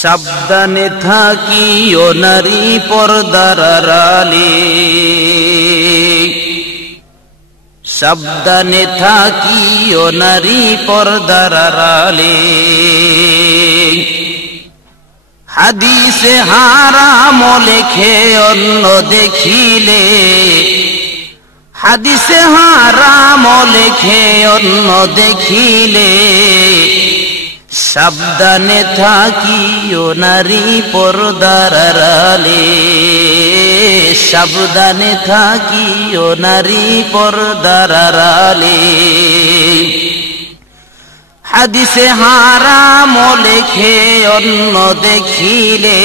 সাবধানে থাকিও নারী পর্দার আড়ালে, সাবধানে থাকিও নারী পর্দার আড়ালে। হাদিসে হারাম লেখে অন্য দেখিলে, হাদিসে হারাম লেখে অন্য দেখিলে, সাবধানে থাকিও নারী পর্দার আড়ালে, সাবধানে থাকিও নারী পর্দার আড়ালে। হাদিসে হারাম লেখে অন্য দেখিলে,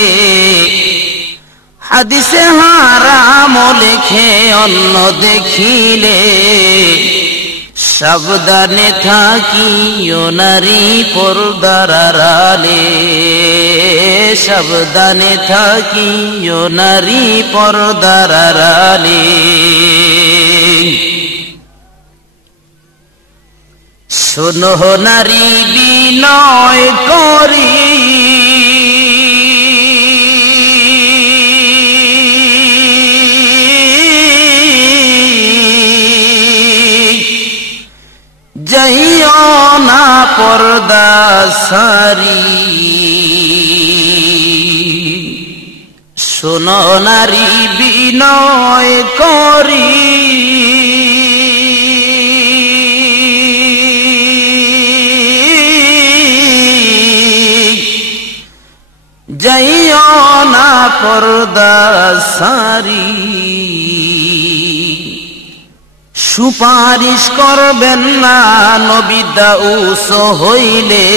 হাদিসে হারাম লেখে অন্য দেখিলে, সাবধানে থাকিও নারী পর্দার আড়ালে, সাবধানে থাকিও নারী পর্দার আড়ালে। শোনো নারী বিনয় করি, যাইও না পর্দা সারি। শোনো নারী বিনয় করি, যাইও না পর্দা সারি। সুপারিশ করবেন না নবী দাউস হইলে,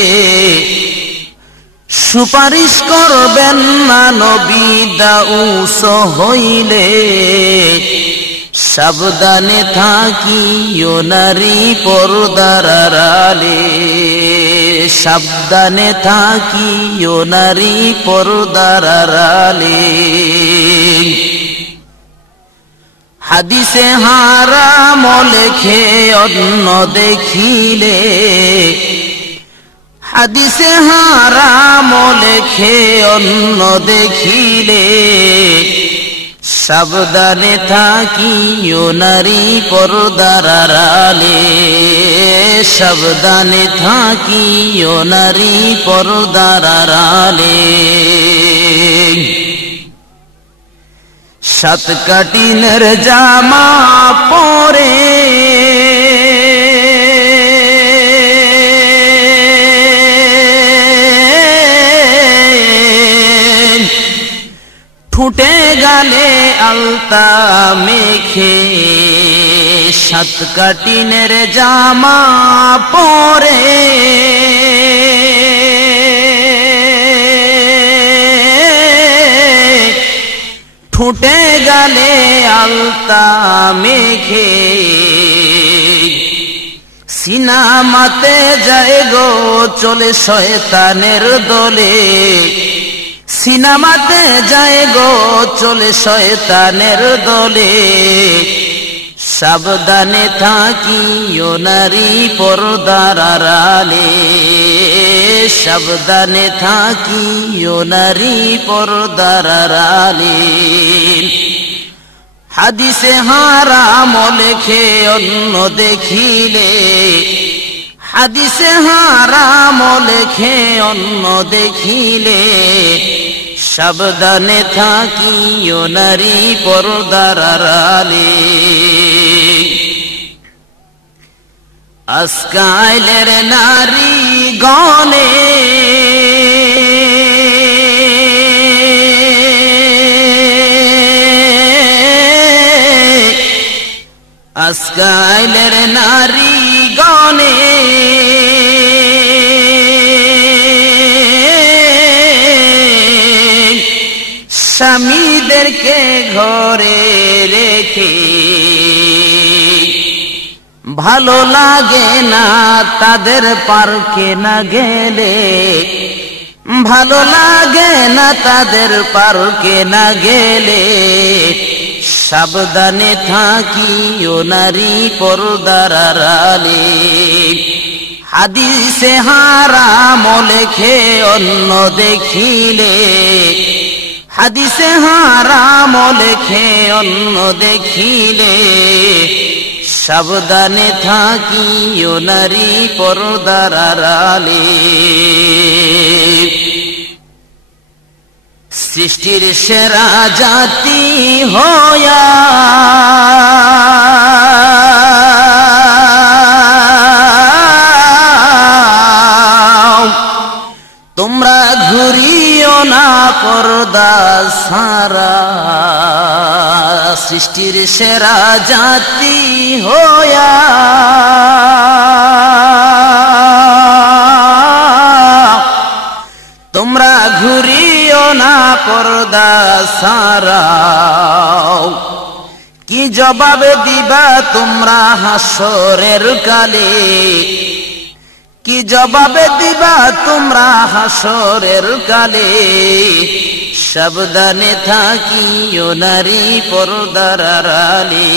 সুপারিশ করবেন না নবী দাউস হইলে, সাবধানে থাকিও নারী পর্দার আড়ালে, সাবধানে থাকিও নারী পর্দার আড়ালে। হাদিসে হারাম লেখে অন্য দেখিলে, হাদিসে হারাম লেখে অন্য দেখিলে, সাবধানে থাকিও নারী পর্দার আড়ালে, সাবধানে থাকিও নারী পর্দার আড়ালে। সাত কাটিনের জামা পরে, ঠোঁটে গালে আলতা মেখে, সাত কাটিনের জামা পরে, ঠোঁটে গালে আলতা মেখে, সিনেমাতে যায় গো চলে শয়তানের দলে, সিনেমাতে যায় গো চলে শয়তানের দলে, সাবধানে থাকিও নারী পর্দার আড়ালে, সাবধানে থাকিও নারী পর্দার আড়ালে। হাদিসে হারাম লেখে অন্য দেখিলে, হাদিসে হারাম লেখে অন্য দেখিলে, সাবধানে থাকিও নারী পর্দার আড়ালে। আজকালের নারী গণে, আজকালের নারী গণে, স্বামীদেরকে ঘরে রেখে, ভালো লাগে না তাদের পার্কে না গেলে, ভালো লাগে না তাদের পার্কে না গেলে, সাবধানে থাকিও নারী পর্দার আড়ালে, হাদিসে হারাম লেখে অন্য দেখিলে, হাদিসে হারাম লেখে অন্য দেখিলে, সাবধানে থাকিও নারী পর্দার আড়ালে। সৃষ্টির সেরা জাতি হইয়া তোমরা ঘুরিও না পর্দা ছাড়া, সৃষ্টির সেরা জাতি হইয়া তোমরা ঘুরিও না পর্দা ছাড়া। কি জবাব দিবা তোমরা হাসরের কালে, কি জবাব দিবা তোমরা হাসরের কালে, সাবধানে থাকিও নারী পর্দার আড়ালে,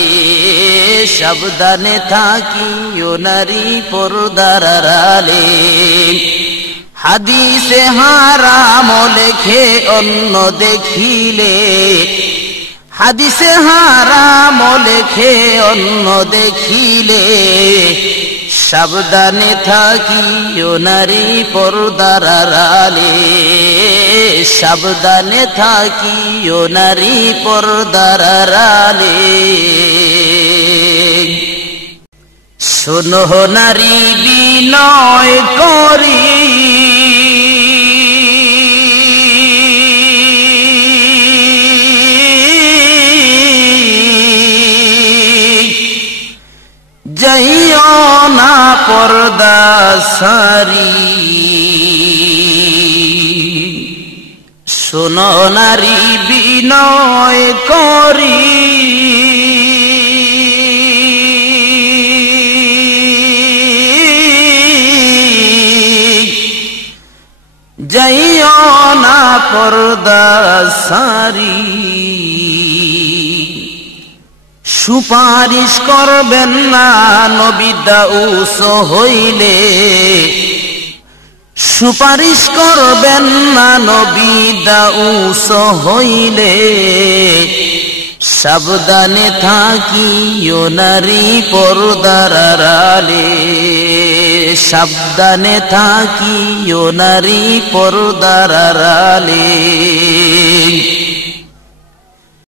সাবধানে থাকিও নারী পর্দার আড়ালে। হাদিসে হারাম লেখে অন্য দেখিলে, হাদিসে হারাম লেখে অন্য দেখিলে, সাবধানে থাকিও নারী পর্দার আড়ালে, সাবধানে থাকিও নারী পর্দার আড়ালে। শোনো নারী বিনয় করি, যাইও না পর্দা সারি। শোনো নারী বিনয় করি, যাইও না পর্দা সারি। সুপারিশ করবেন না নবী দাউস হইলে, সুপারিশ করবেন না নবী দাউস হইলে, সাবধানে থাকিও নারী পর্দার আড়ালে, সাবধানে থাকিও নারী পর্দার আড়ালে।